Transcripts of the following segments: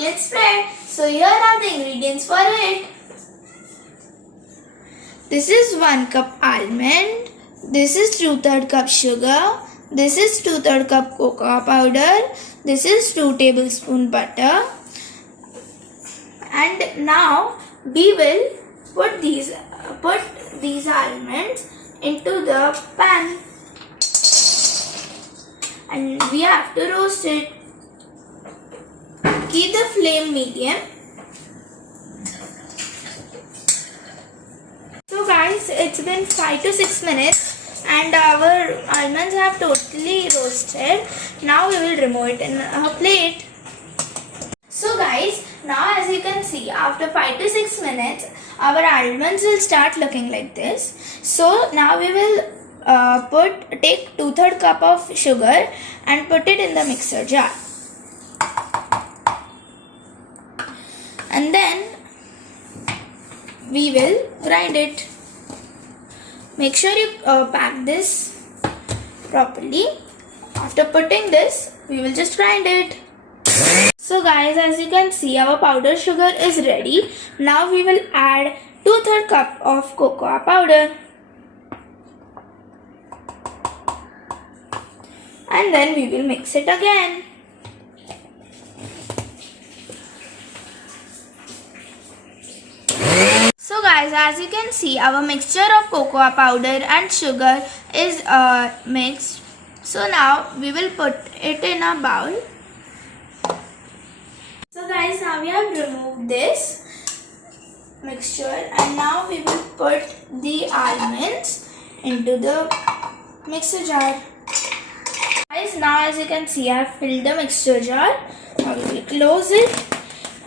chocolate spread. So here are the ingredients for it. This is 1 cup almond. This is 2/3 cup sugar. This is 2/3 cup cocoa powder. This is 2 tablespoon butter. And now we will put these almonds into the pan. And we have to roast it. Keep the flame medium. So guys, it's been 5 to 6 minutes and our almonds have totally roasted. Now we will remove it in a plate. So guys, now as you can see, after 5 to 6 minutes, our almonds will start looking like this. So now we will take 2/3 cup of sugar and put it in the mixer jar. And then we will grind it. Make sure you pack this properly. After putting this, we will just grind it. So guys, as you can see, our powdered sugar is ready. Now we will add 2/3 cup of cocoa powder. And then we will mix it again. So guys, as you can see, our mixture of cocoa powder and sugar is mixed. So now we will put it in a bowl. So guys, now we have removed this mixture and now we will put the almonds into the mixer jar. Guys, now as you can see, I have filled the mixture jar. Now we will close it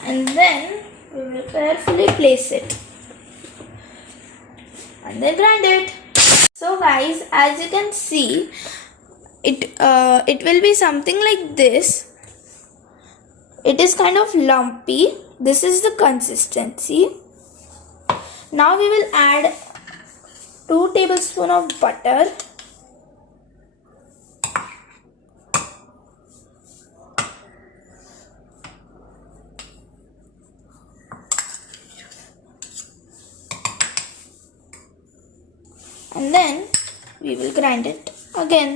and then we will carefully place it and then grind it. So guys, as you can see, it will be something like this. It is kind of lumpy. This is the consistency. Now we will add 2 tablespoons of butter. And then we will grind it again.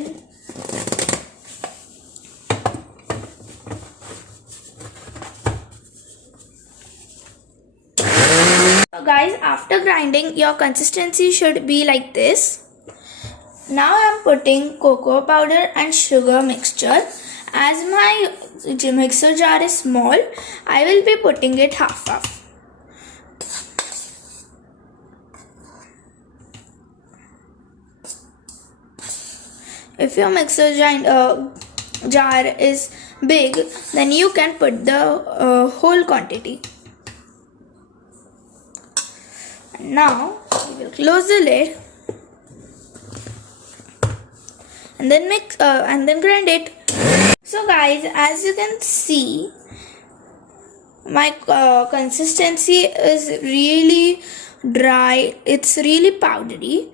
So guys, after grinding, your consistency should be like this. Now I am putting cocoa powder and sugar mixture. As my mixer jar is small, I will be putting it half. If your mixer jar is big, then you can put the whole quantity. And now we will close the lid and then mix and then grind it. So guys, as you can see, my consistency is really dry. It's really powdery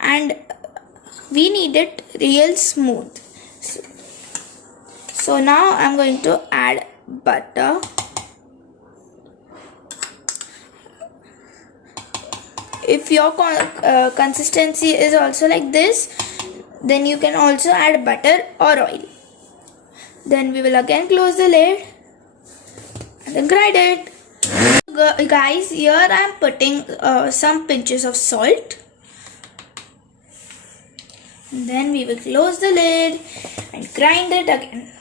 and we need it real smooth. So now I'm going to add butter. If your consistency is also like this, then you can also add butter or oil. Then we will again close the lid and then grind it. Guys, here I am putting some pinches of salt. And then we will close the lid and grind it again.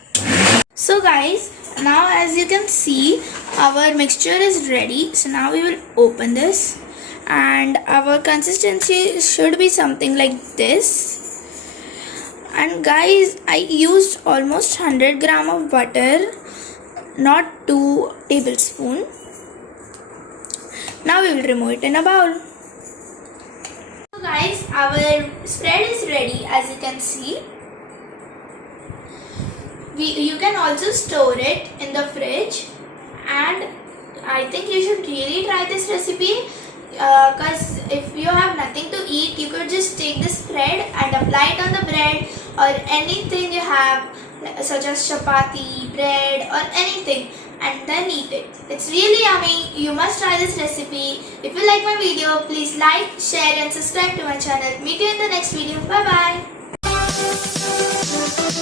So guys, now as you can see, our mixture is ready. So now we will open this and our consistency should be something like this. And guys, I used almost 100 gram of butter, not 2 tablespoons. Now we will remove it in a bowl. So guys, our spread is ready, as you can see. You can also store it in the fridge, and I think you should really try this recipe, because if you have nothing to eat, you could just take the spread and apply it on the bread or anything you have, such as chapati, bread or anything, and then eat it. It's really yummy. You must try this recipe. If you like my video, please like, share and subscribe to my channel. Meet you in the next video. Bye bye.